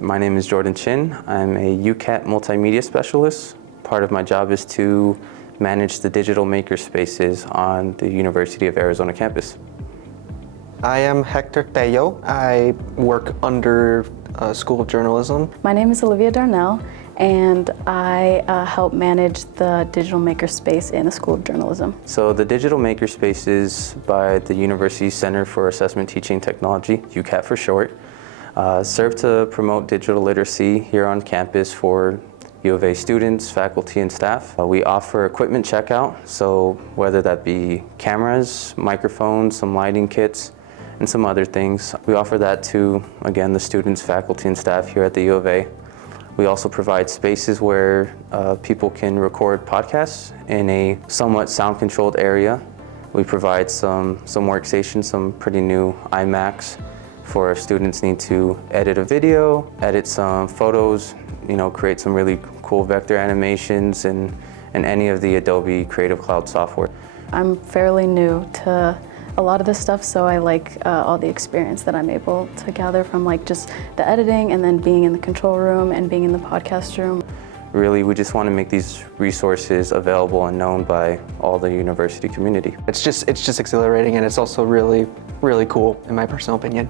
My name is Jordan Chin. I'm a UCAT multimedia specialist. Part of my job is to manage the digital maker spaces on the University of Arizona campus. I am Hector Tello. I work under School of Journalism. My name is Olivia Darnell, and I help manage the digital makerspace in the School of Journalism. So the digital makerspaces by the University Center for Assessment Teaching Technology, UCAT for short, serve to promote digital literacy here on campus for U of A students, faculty, and staff. We offer equipment checkout, so whether that be cameras, microphones, some lighting kits, and some other things. We offer that to, again, the students, faculty, and staff here at the U of A. We also provide spaces where people can record podcasts in a somewhat sound-controlled area. We provide some workstations, some pretty new iMacs for if students need to edit a video, edit some photos, create some really cool vector animations and any of the Adobe Creative Cloud software. I'm fairly new to a lot of this stuff, so I like all the experience that I'm able to gather from just the editing and then being in the control room and being in the podcast room. Really, we just want to make these resources available and known by all the university community. It's just exhilarating, and it's also really, really cool in my personal opinion.